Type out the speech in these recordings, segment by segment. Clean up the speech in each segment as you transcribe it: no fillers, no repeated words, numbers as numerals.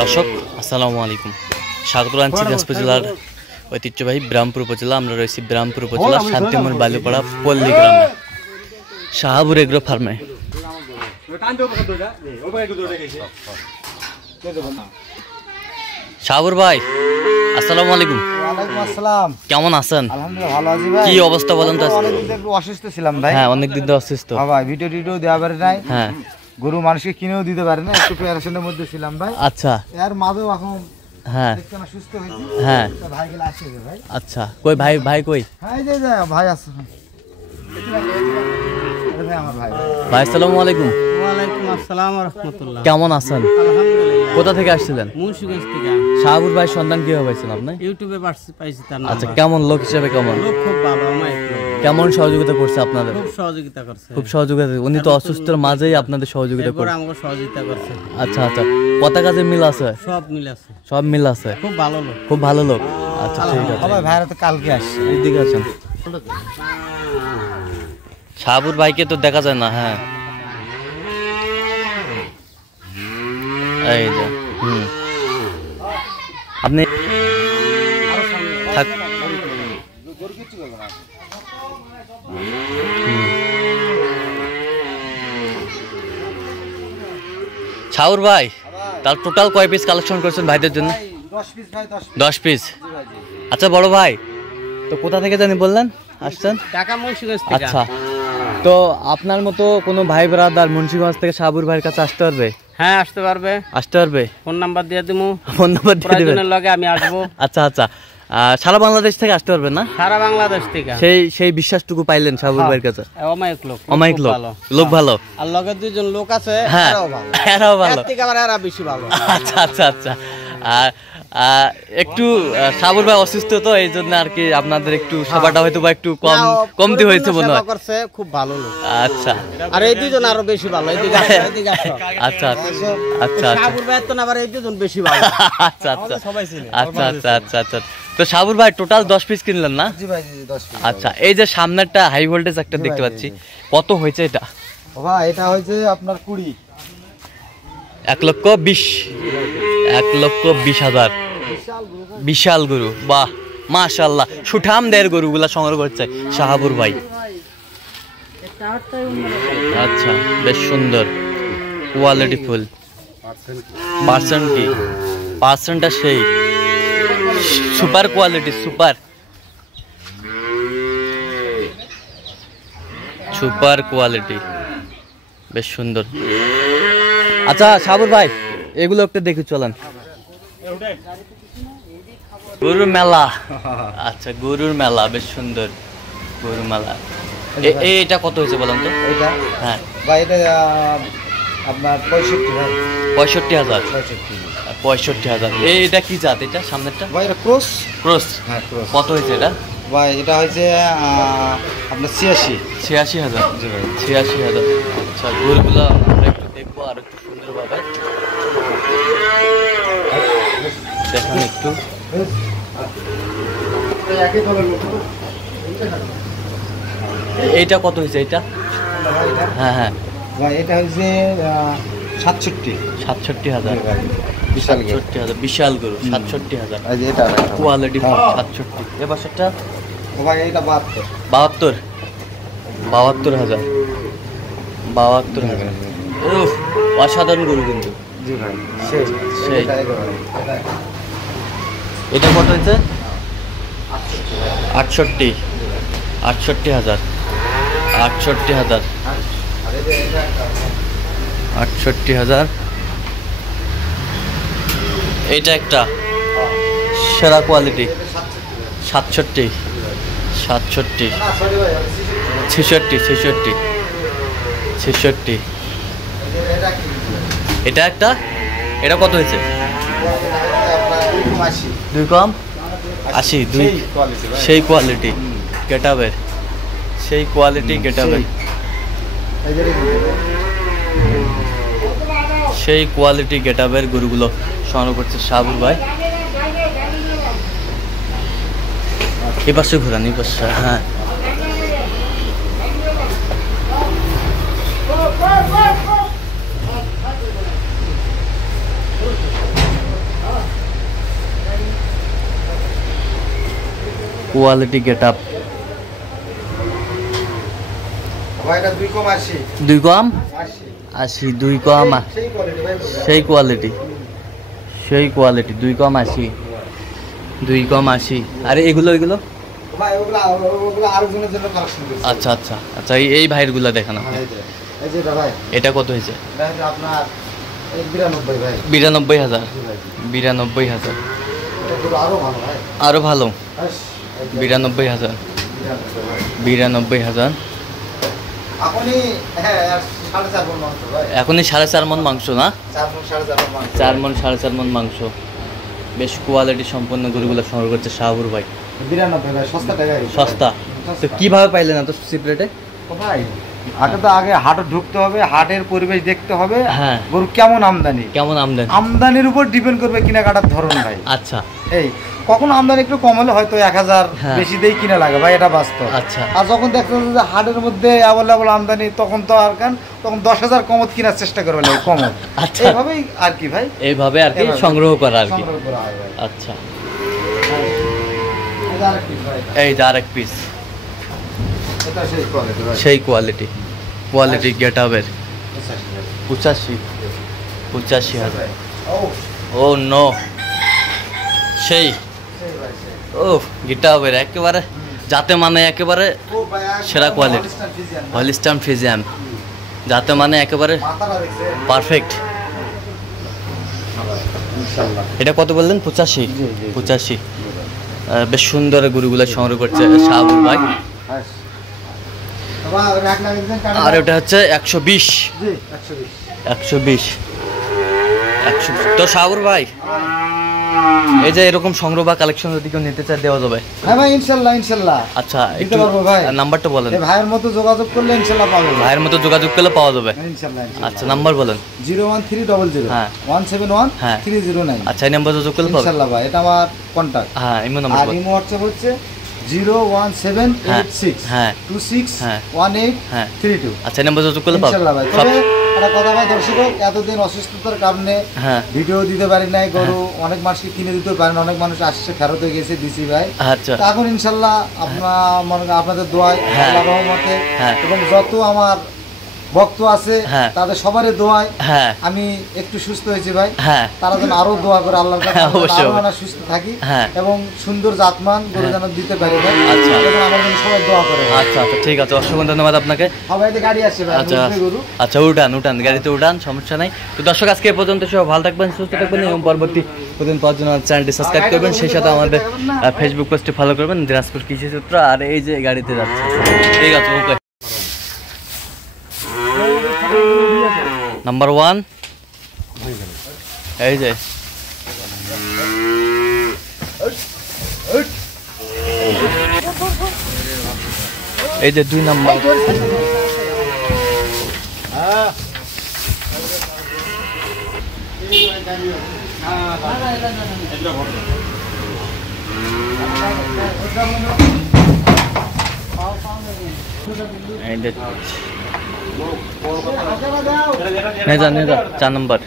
দর্শক আসসালামু আলাইকুম, স্বাগত জানাচ্ছি দিনাজপুর জেলার ঐতিহ্যবাহী ব্রাহ্মপুর উপজেলা। আমরা রয়েছি ব্রাহ্মপুর উপজেলা শান্তিমোহন বালুপাড়া পল্লী গ্রামে, শাহাবুর এগ্রো ফার্মে। শাহাবুর ভাই আসসালামু আলাইকুম। ওয়ালাইকুম আসসালাম। কেমন আছেন? আলহামদুলিল্লাহ ভালো আছি ভাই। কি অবস্থা বলেন তো? অনেকদিন একটু অসুস্থ ছিলাম ভাই। হ্যাঁ, অনেকদিন তো অসুস্থ। হ্যাঁ ভাই, ভিডিও দেওয়া পারে নাই। হ্যাঁ, গরু মানুষকে কিনেও দিতে পারে না, একটু প্রিপারেশনের মধ্যে ছিলাম ভাই। আচ্ছা। এর মাঝেও এখন হ্যাঁ দেখতে সুস্থ হয়েছি। হ্যাঁ, ভাই গেলে আসছে ভাই। আচ্ছা। কই ভাই? ভাই কই? হ্যাঁ এই যে ভাই আছে। আমার ভাই। ভাই আসসালামু আলাইকুম। ওয়ালাইকুম আসসালাম ওয়া রাহমাতুল্লাহ। কেমন আছেন? আলহামদুলিল্লাহ। কোথা থেকে আসছিলেন? মুন্সিগঞ্জ থেকে। শাহাবুর ভাই সন্ধান কিভাবে পাইছেন আপনি? ইউটিউবে পাইছি তার নাম। আচ্ছা, কেমন লোক হিসেবে কেমন? লোক খুব ভালো, আমার কেমন সহযোগিতা করছে আপনাদের? খুব সহযোগিতা করছে। খুব সহযোগিতা। উনি তো অসুস্থর মাঝেই আপনাদের সহযোগিতা এরপর করছে। আমাকে সহযোগিতা করছে। আচ্ছা আচ্ছা, কত কাজে মিল আছে? সব মিল আছে। সব মিল আছে। খুব ভালো লোক। খুব ভালো লোক। আচ্ছা ঠিক আছে, ভাই ভাইরা তো কালকে আসছে। এইদিকে আছেন। শাহাবুর ভাইকে তো দেখা যায় না। হ্যাঁ এই যে আপনি থাক। শাহাবুর ভাই তার টোটাল কয় পিস কালেকশন করেছেন ভাইদের জন্য? 10 পিস ভাই, 10 পিস। আচ্ছা বড় ভাই, তো কোথা থেকে জানি বললেন আসছেন? ঢাকা মুন্সিগঞ্জ থেকে। আচ্ছা, তো আপনার মতো কোনো ভাই ব্রাদার মুন্সিগঞ্জ থেকে শাহাবুর ভাইয়ের কাছে আসতে পারবে? হ্যাঁ আসতে পারবে। আসতে পারবে? ফোন নাম্বার দিয়ে দিমু। ফোন নাম্বার দিয়ে দিবেন? প্রয়োজনের লগে আমি আসবো। আচ্ছা আচ্ছা, সারা বাংলাদেশ থেকে আসতে পারবেন না? সারা বাংলাদেশ থেকে। সেই বিশ্বাসটুকু পাইলেন শাহাবুর ভাইয়ের কাছে? অমায়িক লোক। অমায়িক লোক। লোক ভালো। আর লগে দুইজন লোক আছে, হ্যাঁ এরাও ভালো। এরাও ভালো। এর থেকে আবার এরা বেশি ভালো। আচ্ছা আচ্ছা আচ্ছা, একটু শাহাবুর ভাই অসুস্থ তো এই জন্য আর কি আপনাদের একটু সেবাটা হয়তো বা একটু কমতি হয়েছে মনে হয়। করছে, খুব ভালো লোক। আচ্ছা, আর এই দুজন আরো বেশি ভালো। এদিকে আসো, এদিকে আসো। আচ্ছা আচ্ছা শাহাবুর ভাই তো না, আবার এই দুজন বেশি ভালো। আচ্ছা আচ্ছা আচ্ছা আচ্ছা আচ্ছা আচ্ছা। তো শাহাবুর ভাই টোটাল 10 পিস কিনলেন না? জি ভাই, জি 10 পিস। আচ্ছা, এই যে সামনেরটা হাই ভোল্টেজ একটা দেখতে পাচ্ছি, কত হয়েছে এটা? ভাই এটা হয়েছে আপনার 20। 1,20,000। 1,20,000। বিশাল গরু, বাহ মাশাআল্লাহ। সুঠাম দেয়ের গরুগুলা সংগ্রহ করছে শাহাবুর ভাই। আচ্ছা, বেশ সুন্দর কোয়ালিটি ফুল। পার্সেন্ট কি? পার্সেন্টটা সেই সুপার কোয়ালিটি, সুপার কোয়ালিটি, বেশ সুন্দর। আচ্ছা শাহাবুর ভাই, এগুলো একটু দেখি চলেন। গরুর মেলা। আচ্ছা, গরুর মেলা, বেশ সুন্দর গরুর মেলা। এটা কত হয়েছে বলেন তো? এটা হ্যাঁ ভাই এটা আপনার 65 ভাই। 65,000। 65। 65,000। এটা কি জাত? এটা সামনেরটা ভাই এটা ক্রস। ক্রস। হ্যাঁ ক্রস। কত হয়েছে এটা? ভাই এটা হয়েছে আপনার 86। 86,000। জি ভাই। 86,000। আচ্ছা, গরুগুলো আমরা একটু দেখবো আর একটু সুন্দরভাবে দেখান একটু। এইটা কত হয়েছে এটা? হ্যাঁ হ্যাঁ ভাই এটা হচ্ছে 67। 67,000। বিশাল গরু। 67,000, বিশাল গরু। 67,000 এই যে এটা কোয়ালিটি। হ্যাঁ। 67। এ পাশেরটা ভাই এটা 72। 72। 72,000। 72,000। উফ, অসাধারণ গরু কিন্তু। জি ভাই সেই সেই। এটা কত হয়েছে? 68। 68,000। 68,000। 68,000। এইটা একটা সেরা কোয়ালিটি। 67। 67। 66। 66। এটা একটা। এটা কত হয়েছে? 2 কম 80। 2 সেই কোয়ালিটি গেটাবের, সেই কোয়ালিটি গেটাবের, সেই কোয়ালিটি গেটাবের গরুগুলো সংগ্রহ করছে শাহাবুর ভাই। এই পাশে ঘোরান, এই পাশে। হ্যাঁ কোয়ালিটি গেট আপ। ভাই এটা 2 কম 80 2 কম 80 80, 2 কম সেই কোয়ালিটি ভাই। সেই কোয়ালিটি, সেই কোয়ালিটি 2 কম 80, 2 কম 80। আর এগুলো এগুলো ভাই ওগুলা আরেকজনের জন্য কালেকশন করছি। আচ্ছা আচ্ছা আচ্ছা, এই ভাইয়েরগুলো দেখান আপনি। এই যে এটা ভাই, এটা কত হয়েছে? এটা হচ্ছে আপনার 92 ভাই। 92,000, জি ভাই। 92,000। এটা আরো ভালো ভাই। আরো ভালো, আস, এই যে 92,000, 92 ভাই। 92,000। আপনি হ্যাঁ 4.5 মণ মাংস ভাই। এখনই 4.5 মণ মাংস না? 4 মণ 4.5 মণ মাংস। 4 মণ 4.5 মণ মাংস। বেশ কোয়ালিটি সম্পন্ন গরুগুলো সংগ্রহ করছে শাহাবুর ভাই। 92 ভাই, সস্তা টাকায়। সস্তা। তো কিভাবে পাইলেন এত চিপ রেটে? ভাই আগে হাটে ঢুকতে হবে, হাটের পরিবেশ দেখতে হবে, হ্যাঁ। গরু কেমন আমদানি, কেমন আমদানি? আমদানির উপর ডিপেন্ড করবে কেনাকাটার ধরন ভাই। আচ্ছা এই কখনো আমদানি একটু কম হলে হয়তো 1000 হ্যাঁ। বেশি দিয়ে কিনা লাগে ভাই, এটা বাস্তব। আচ্ছা আর যখন দেখতে হবে যে হাটের মধ্যে অ্যাভেলেবল আমদানি, তখন তো আর তখন 10,000 কমত কেনার চেষ্টা করবে লাগে, কমত। আচ্ছা। এইভাবেই আর কি ভাই, এইভাবে আর কি এভাবে। সংগ্রহ করা আর কি। সংগ্রহ করা হয় ভাই। আচ্ছা, এটা আরেকটি ভাই, এই যে আরেক পিস, এটা সেই কোয়ালিটি ভাই। সেই কোয়ালিটি, কোয়ালিটি গেট আপের। 85, 85,000। ও ও নো, সেই সেই ভাই সেই। ও গেট আপের একেবারে যাতে মানে একেবারে ও ভাই সেরা quality। হলিস্টান ফ্রিজিয়ান, যাতে মানে একেবারে মাথাটা দেখছেন? পারফেক্ট। ইনশাআল্লাহ। এটা কত বললেন? 85, জি, জি। 85। বেশ সুন্দর গরুগুলো সংগ্রহ করছে শাহাবুর ভাই। আস। বাবা রাখ না দেখছেন কাটা। আর ওটা হচ্ছে 120, জি 120। 120, 120। তো শাহাবুর ভাই এই যে এরকম সংগ্রহ বা কালেকশন যদি কেউ নিতে চায় দেওয়া যাবে? হ্যাঁ ভাই ইনশাআল্লাহ ইনশাআল্লাহ। আচ্ছা, দিতে একটু পারবো ভাই। নাম্বারটা বলেন। এই ভাইয়ের মতো যোগাযোগ করলে ইনশাআল্লাহ পাবেন। ভাইয়ের মতো যোগাযোগ করলে পাওয়া যাবে। ইনশাআল্লাহ আচ্ছা, নাম্বার বলেন। 01300 হ্যাঁ। 171 হ্যাঁ। 309। আচ্ছা, এই নাম্বার যোগাযোগ করলে পাবে। ইনশাআল্লাহ ভাই, এটা আমার কন্টাক্ট। হ্যাঁ, ইমো নাম্বার আর বলেন। ইমো হোয়াটসঅ্যাপ হচ্ছে 01786 হ্যাঁ। 26 হ্যাঁ। 1832। আচ্ছা, এই নাম্বার যোগাযোগ করলে পাবে। ইনশাআল্লাহ ভাই। সব- তবে একটা কথা ভাই, দর্শক এতদিন অসুস্থতার কারণে হ্যাঁ ভিডিও দিতে পারি নাই, গরু অনেক মানুষকে কিনে দিতে পারেন, অনেক মানুষ আসছে ফেরত হয়ে গেছে, দিছি ভাই। আচ্ছা তা এখন ইনশাল্লাহ আপনাদের দোয়ায়, হ্যাঁ। আল্লাহর রহমতে হ্যাঁ। এবং যত আমার ভক্ত আছে হ্যাঁ। তাদের সবারই দোয়ায় হ্যাঁ আমি একটু সুস্থ হয়েছি ভাই। হ্যাঁ তারা যেন আরো দোয়া করে আল্লাহর কাছে, হ্যাঁ, অবশ্যই, আরো অবশ্যই। আমরা সুস্থ থাকি হ্যাঁ। এবং সুন্দর জাতমান গরু যেন দিতে পারি ভাই। আচ্ছা। এবং আমার জন্য সবাই দোয়া করে ভাই। আচ্ছা আচ্ছা, ঠিক আছে, অসংখ্য ধন্যবাদ আপনাকে। সবাই তো গাড়ি আসছে ভাই, আচ্ছা বুঝলে গরু। আচ্ছা, উঠান উঠান, গাড়িতে উঠান, সমস্যা নাই। তো দর্শক, আজকে এ পর্যন্ত। সব ভালো থাকবেন, সুস্থ থাকবেন এবং পরবর্তী প্রতিদিন পাওয়ার জন্য চ্যানেলটি সাবস্ক্রাইব করবেন, সেই সাথে আমাদের ফেসবুক পেজটি ফলো করবেন, দিনাজপুর কৃষি সূত্র। আর এই যে গাড়িতে যাচ্ছে, ঠিক আছে, ওকে। নাম্বার 1, এই যে এই যে 2 নাম্বার। এই যে নেজা 4 নাম্বার।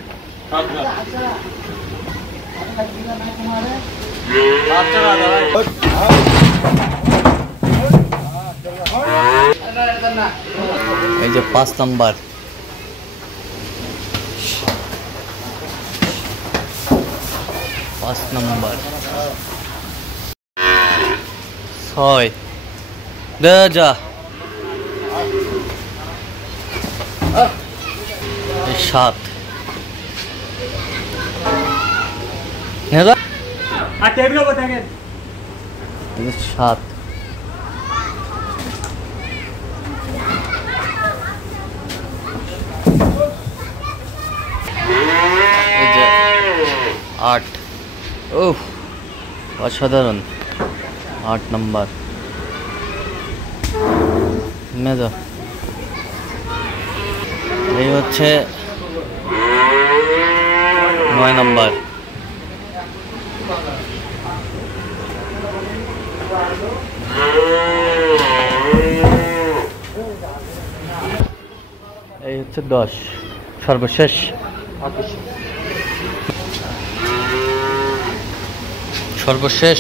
এই যে 5 নাম্বার। 5 নাম্বার। 6 দে যা। 7 নেজা 7। এই যে 8। উফ, অসাধারণ। 8 নাম্বার মেজো। এই হচ্ছে 9 নাম্বার। এই হচ্ছে 10, সর্বশেষ। সর্বশেষ